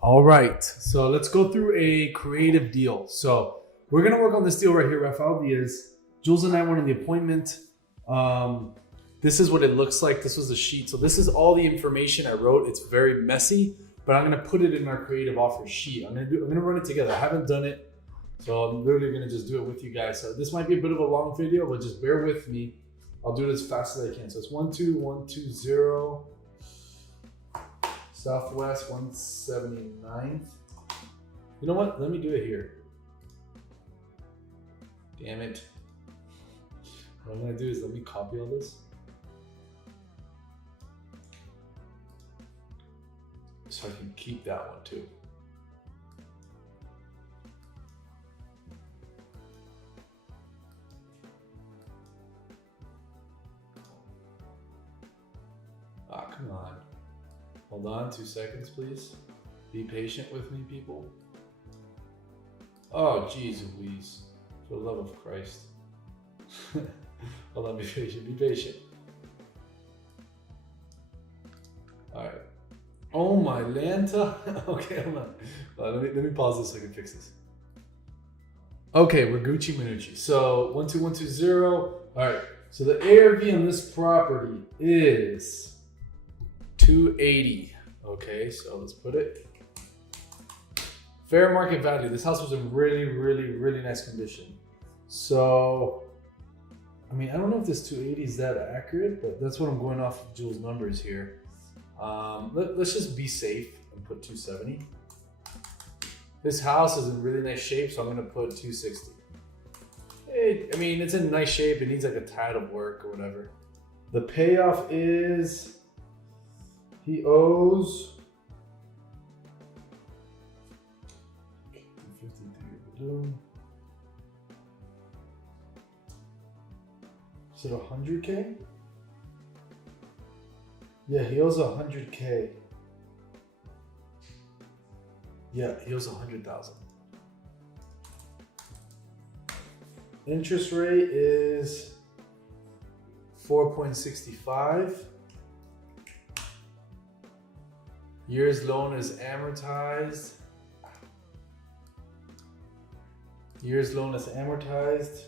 All right. So let's go through a creative deal. So we're gonna work on this deal right here, Rafael Diaz. Jules and I went on the appointment. This is what it looks like. This was the sheet. So this is all the information I wrote. It's very messy, but I'm gonna put it in our creative offer sheet. I'm gonna run it together. I haven't done it, so I'm literally gonna just do it with you guys. So this might be a bit of a long video, but just bear with me. I'll do it as fast as I can. So it's 12120. Southwest 179th. You know what? Let me do it here. Damn it. What I'm gonna do is let me copy all this. So I can keep that one too. Ah, come on. Hold on 2 seconds, please. Be patient with me, people. Oh, geez Louise. For the love of Christ. Hold on, be patient, be patient. All right. Oh my Lanta. Okay, hold on. Let me pause this so I can fix this. Okay, we're Gucci Minucci. So 12120. All right. So the ARV on this property is 280. Okay, so let's put it. Fair market value. This house was in really nice condition. So, I mean, I don't know if this 280 is that accurate, but that's what I'm going off of Jules' numbers here. Let's just be safe and put 270. This house is in really nice shape, so I'm gonna put 260. I mean, it's in nice shape. It needs like a tad of work or whatever. The payoff is, he owes 253. Is it 100K? Yeah, he owes 100K. Yeah, he owes 100,000. Interest rate is 4.65. Years loan is amortized. Years loan is amortized.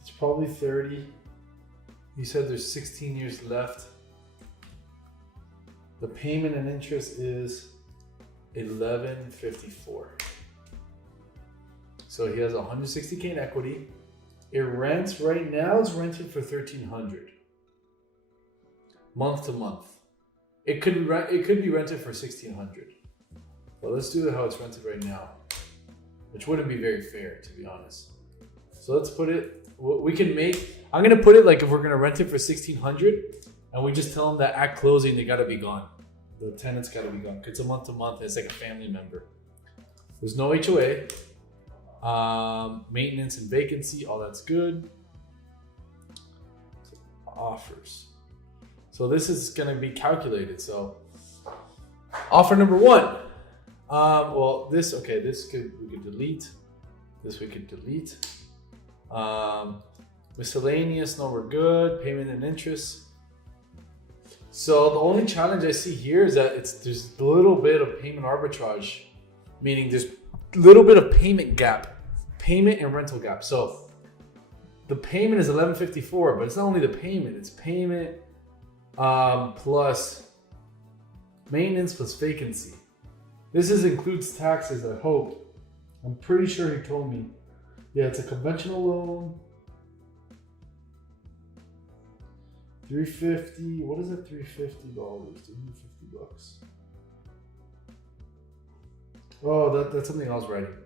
It's probably 30. You said there's 16 years left. The payment and interest is 1154. So he has 160K in equity. It rents right now, it's rented for 1,300 month to month. It could be rented for 1,600. But let's do it how it's rented right now, which wouldn't be very fair, to be honest. So let's put it. We can make. I'm gonna put it like if we're gonna rent it for 1,600, and we just tell them that at closing they gotta be gone. The tenant's gotta be gone. It's a month to month. It's like a family member. There's no HOA. Maintenance and vacancy, all that's good. Offers. So this is gonna be calculated. So offer number one. Well, we could delete. This we could delete. Miscellaneous, no, we're good. Payment and interest. So the only challenge I see here is that there's a little bit of payment arbitrage, meaning there's a little bit of payment gap, payment and rental gap. So the payment is 1154, but it's not only the payment, it's payment plus maintenance plus vacancy. This includes taxes, I hope. I'm pretty sure he told me. Yeah, it's a conventional loan. 350. What is it? $350. 350 bucks. Oh, that's something I was writing.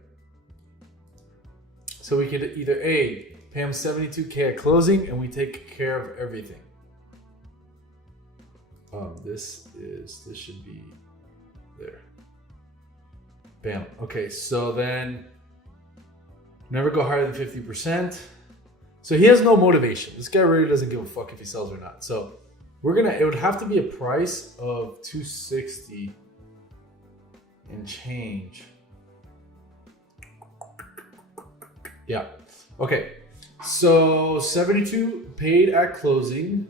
So we could either A, pay him 72K at closing, and we take care of everything. This should be there. Bam. Okay, so then never go higher than 50%. So he has no motivation. This guy really doesn't give a fuck if he sells or not. So it would have to be a price of 260 and change. Yeah. Okay. So 72 paid at closing.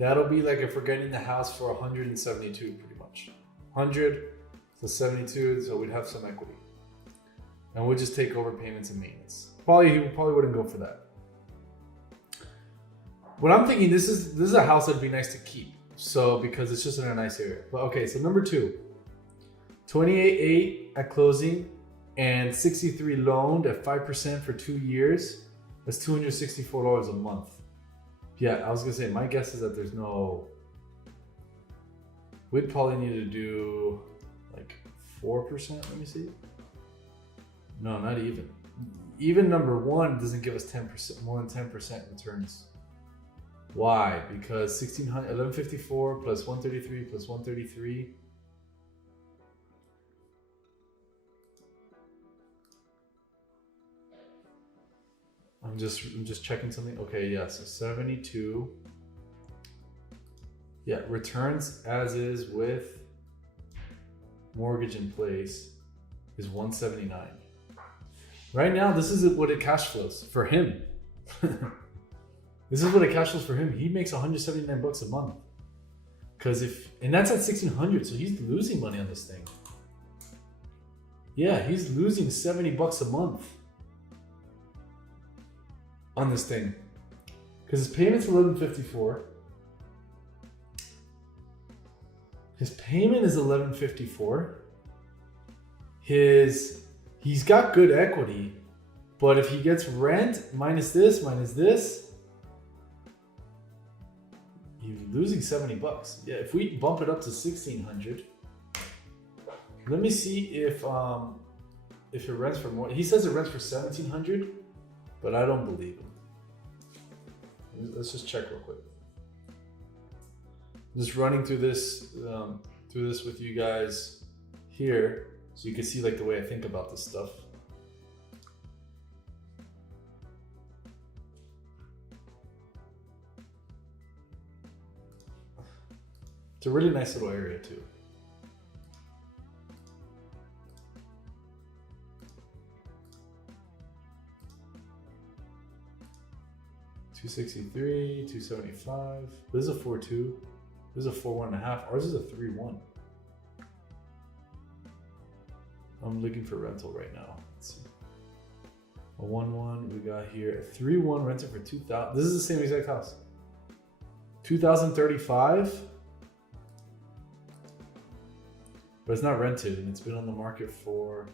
That'll be like if we're getting the house for 172 pretty much. 100 to 72, so we'd have some equity. And we'll just take over payments and maintenance. He probably wouldn't go for that. What I'm thinking, this is a house that'd be nice to keep. So because it's just in a nice area. But okay, so number 2. 28.8 at closing and 63 loaned at 5% for 2 years. That's $264 a month. Yeah, I was gonna say, my guess is that there's no, we'd probably need to do like 4%, let me see. No, not even. Even number 1 doesn't give us 10%, more than 10% returns. Why? Because 1154 plus 133 plus 133. I'm just checking something. Okay, yeah, so 72. Yeah, returns as is with mortgage in place is 179. Right now, this is what it cash flows for him. This is what it cash flows for him. He makes 179 bucks a month. And that's at 1600, so he's losing money on this thing. Yeah, he's losing 70 bucks a month on this thing. Because his payment's 1154. His payment is 1154. He's got good equity, but if he gets rent minus this, he's losing 70 bucks. Yeah, if we bump it up to 1600, let me see if it rents for more. He says it rents for 1700, but I don't believe him. Let's just check real quick. I'm just running through this with you guys here, so you can see like the way I think about this stuff. It's a really nice little area too. $263, $275. This is a 4.2. This is a 4.1.5. Ours is a 3.1. I'm looking for rental right now. Let's see. A 1.1 we got here. A 3.1 rented for 2,000. This is the same exact house. 2,035. But it's not rented, and it's been on the market for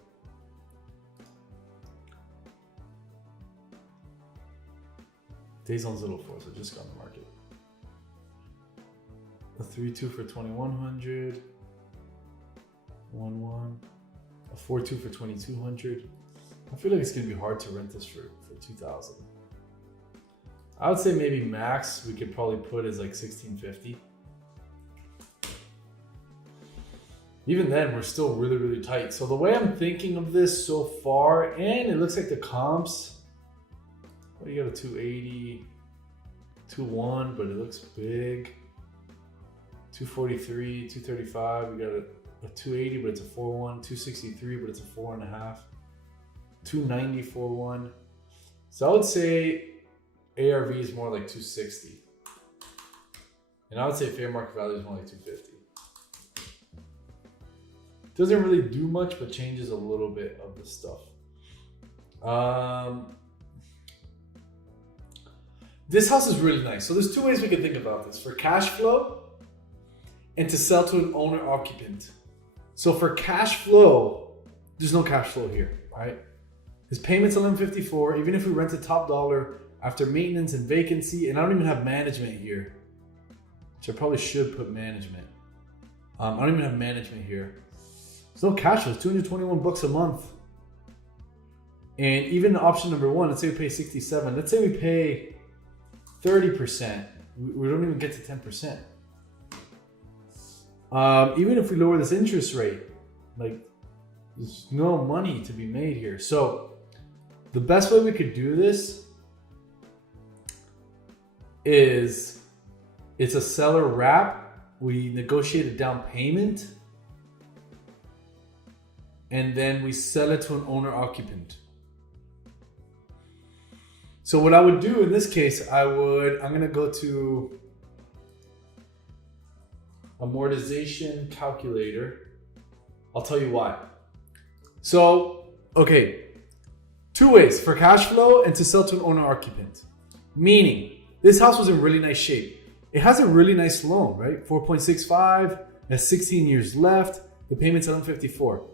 days on Zillow for, so it just got on the market. A 3.2 for 2,100. 1.1. A 4.2 for 2,200. I feel like it's gonna be hard to rent this for 2,000. I would say maybe max we could probably put is like 1,650. Even then, we're still really, really tight. So the way I'm thinking of this so far, and it looks like the comps, well, you got a 280, 2.1, but it looks big. 243, 235, we got a 280, but it's a 4.1, 263, but it's a 4.5, 290, 4.1. So I would say ARV is more like 260. And I would say fair market value is more like 250. Doesn't really do much, but changes a little bit of the stuff. This house is really nice. So there's two ways we can think about this. For cash flow and to sell to an owner occupant. So for cash flow, there's no cash flow here, right? His payment's $1154. Even if we rented top dollar after maintenance and vacancy, and I don't even have management here, which I probably should put management. I don't even have management here. There's no cash flow. It's 221 bucks a month. And even option number 1, let's say we pay 67. Let's say we pay 30%. We don't even get to 10%. Even if we lower this interest rate, like there's no money to be made here. So the best way we could do this is it's a seller wrap. We negotiate a down payment, and then we sell it to an owner occupant. So what I would do in this case, I'm gonna go to amortization calculator. I'll tell you why. So, okay, two ways: for cash flow and to sell to an owner occupant. Meaning, this house was in really nice shape. It has a really nice loan, right? 4.65, has 16 years left. The payment's 1154.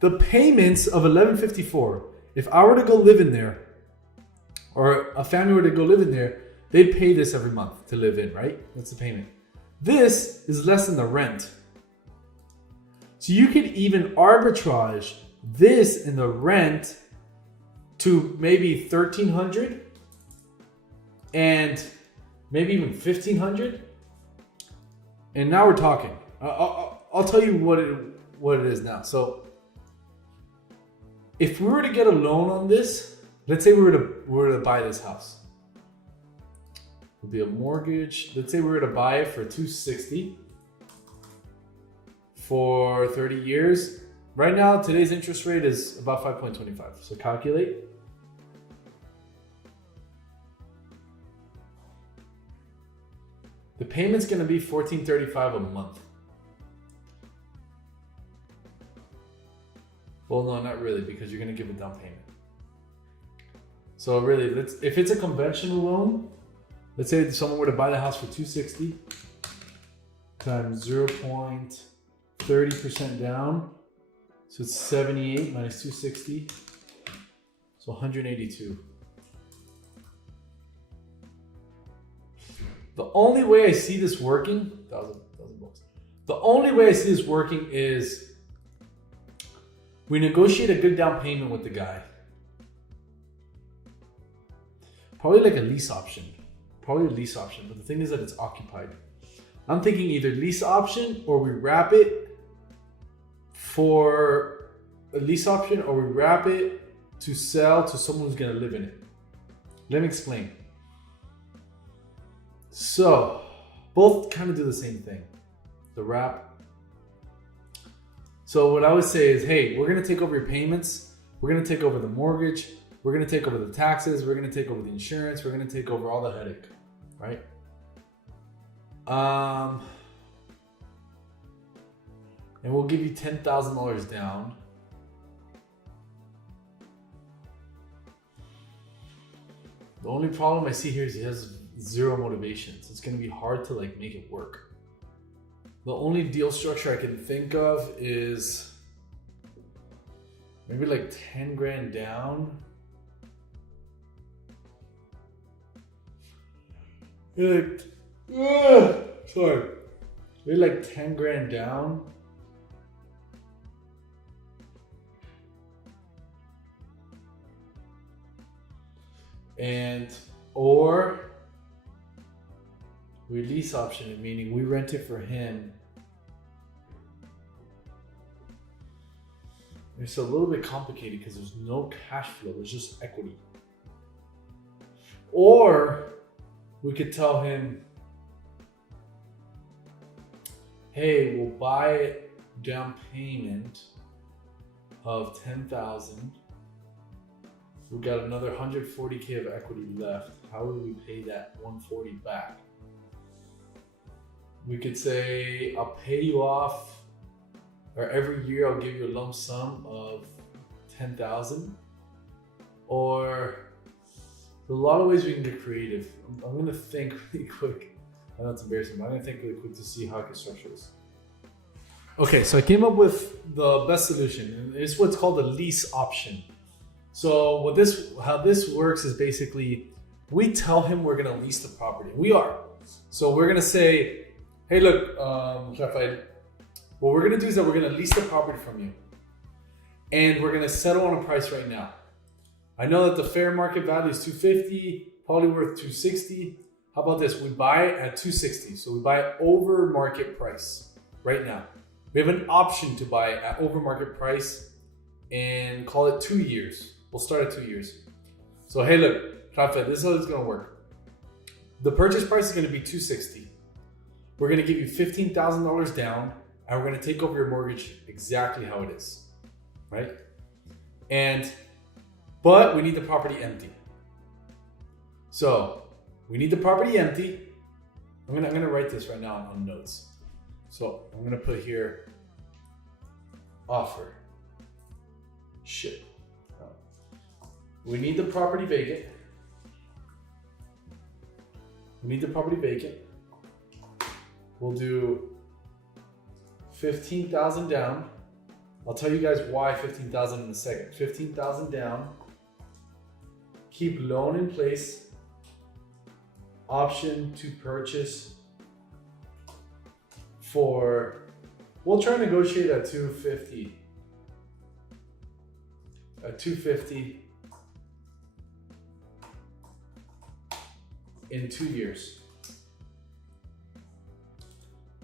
The payments of 1154, if I were to go live in there, or a family were to go live in there, they'd pay this every month to live in, right? That's the payment. This is less than the rent. So you could even arbitrage this and the rent to maybe 1,300 and maybe even 1,500. And now we're talking. I'll tell you what it is now. So if we were to get a loan on this, let's say we were to buy this house. It would be a mortgage. Let's say we were to buy it for $260 for 30 years. Right now, today's interest rate is about 5.25. So calculate. The payment's going to be $1,435 a month. Well, no, not really, because you're going to give a down payment. So really, if it's a conventional loan, let's say someone were to buy the house for $260 times 0.30% down. So it's 78 minus 260. So 182. The only way I see this working, $1,000 bucks. The only way I see this working is we negotiate a good down payment with the guy. Probably like a lease option. Probably a lease option, but the thing is that it's occupied. I'm thinking either lease option or we wrap it for a lease option, or we wrap it to sell to someone who's gonna live in it. Let me explain. So both kind of do the same thing, the wrap. So what I would say is, hey, we're gonna take over your payments. We're gonna take over the mortgage. We're gonna take over the taxes. We're gonna take over the insurance. We're gonna take over all the headache, right? And we'll give you $10,000 down. The only problem I see here is he has zero motivation. So it's gonna be hard to like make it work. The only deal structure I can think of is maybe like 10 grand down. Sorry. Maybe like 10 grand down. Or we lease option it, meaning we rent it for him. It's a little bit complicated because there's no cash flow, there's just equity. Or we could tell him, hey, we'll buy it down payment of 10,000. We've got another 140K of equity left. How would we pay that 140 back? We could say, I'll pay you off, or every year I'll give you a lump sum of 10,000. Or there's a lot of ways we can get creative. I'm gonna think really quick. I know it's embarrassing, but I'm gonna think really quick to see how I can structure this. Okay, so I came up with the best solution, and it's what's called a lease option. So how this works is basically we tell him we're gonna lease the property. We are. So we're gonna say, hey, look, Rafael, what we're gonna do is that we're gonna lease the property from you, and we're gonna settle on a price right now. I know that the fair market value is 250, probably worth 260. How about this? We buy it at 260. So we buy it over market price right now. We have an option to buy it at over market price and call it 2 years. We'll start at 2 years. So hey, look, Rafael, this is how it's gonna work. The purchase price is gonna be 260. We're gonna give you $15,000 down, and we're gonna take over your mortgage exactly how it is, right? But we need the property empty. So we need the property empty. I'm gonna write this right now on notes. So I'm gonna put here offer. Shit. We need the property vacant. We'll do 15,000 down. I'll tell you guys why 15,000 in a second. 15,000 down. Keep loan in place. Option to purchase for, we'll try to negotiate at 250. At 250 in 2 years.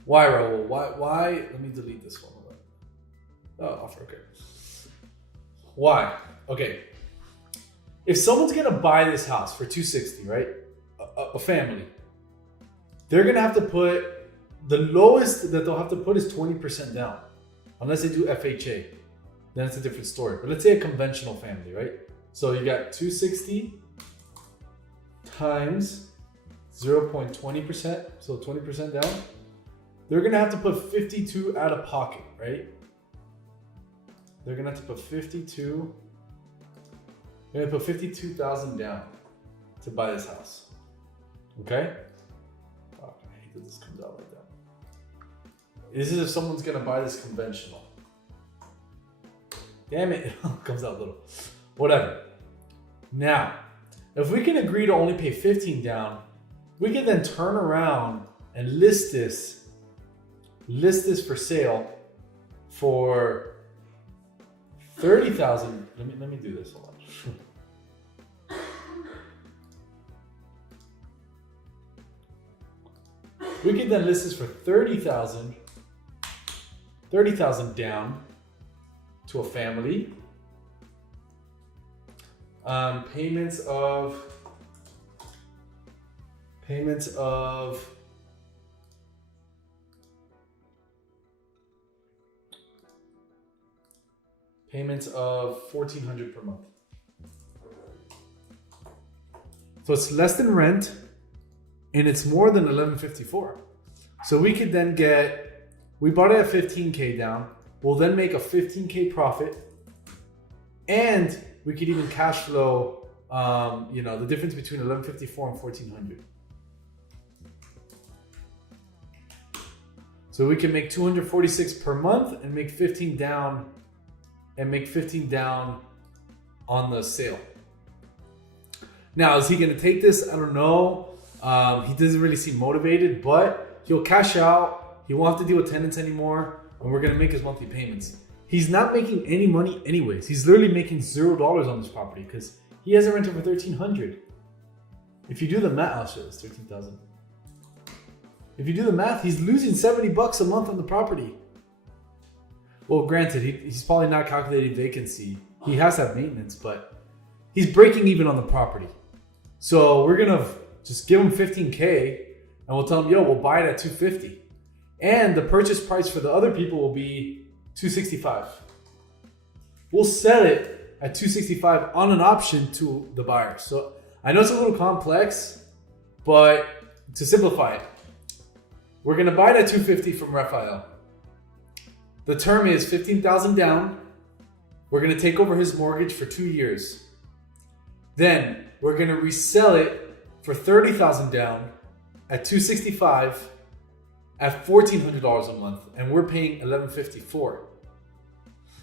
Why, Raul? Why? Let me delete this one. Oh, offer, okay. Why? Okay. If someone's gonna buy this house for 260, right? A family, they're gonna have to put, the lowest that they'll have to put is 20% down, unless they do FHA. Then it's a different story. But let's say a conventional family, right? So you got 260 times 0.20%, so 20% down. They're gonna have to put 52 out of pocket, right? They're gonna have to put 52. They're gonna put 52,000 down to buy this house. Okay? Oh, I hate that this comes out like that. This is if someone's gonna buy this conventional. Damn it, it comes out little. Whatever. Now, if we can agree to only pay 15 down, we can then turn around and list this for sale for 30,000. Let me do this. Hold on. We could then list this for 30,000 down to a family. Payments of $1,400 per month. So it's less than rent, and it's more than $1,154. So we could then we bought it at 15K down. We'll then make a 15K profit, and we could even cash flow, the difference between $1,154 and $1,400. So we can make $246 per month and make 15 down, on the sale. Now, is he going to take this? I don't know. He doesn't really seem motivated, but he'll cash out. He won't have to deal with tenants anymore, and we're going to make his monthly payments. He's not making any money anyways. He's literally making $0 on this property because he has a rent over $1,300. If you do the math, I'll show this, 13,000. If you do the math, he's losing $70 a month on the property. Well, granted, he's probably not calculating vacancy. He has to have maintenance, but he's breaking even on the property. So we're gonna just give him 15K, and we'll tell him, yo, we'll buy it at 250. And the purchase price for the other people will be 265. We'll sell it at 265 on an option to the buyer. So I know it's a little complex, but to simplify it, we're gonna buy it at 250 from Rafael. The term is 15,000 down. We're gonna take over his mortgage for 2 years. Then we're gonna resell it for 30,000 down at 265 at $1,400 a month, and we're paying $1,154.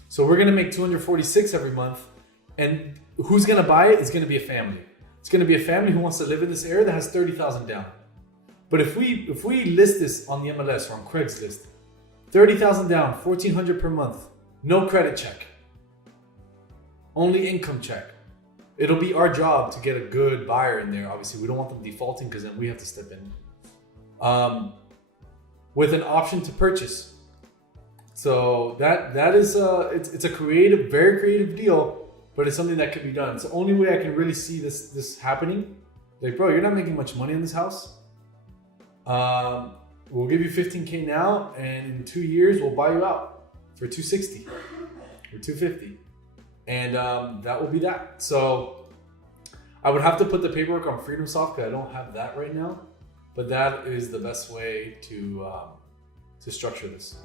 So we're gonna make $246 every month, and who's gonna buy it is gonna be a family. It's gonna be a family who wants to live in this area that has 30,000 down. But if we list this on the MLS or on Craigslist, 30,000 down, $1,400 per month, no credit check, only income check. It'll be our job to get a good buyer in there. Obviously, we don't want them defaulting because then we have to step in. With an option to purchase. So that is it's a creative, very creative deal, but it's something that can be done. It's the only way I can really see this happening. Like, bro, you're not making much money in this house. We'll give you 15K now, and in 2 years we'll buy you out for 260 or 250, and that will be that. So I would have to put the paperwork on Freedom Soft because I don't have that right now, but that is the best way to to structure this.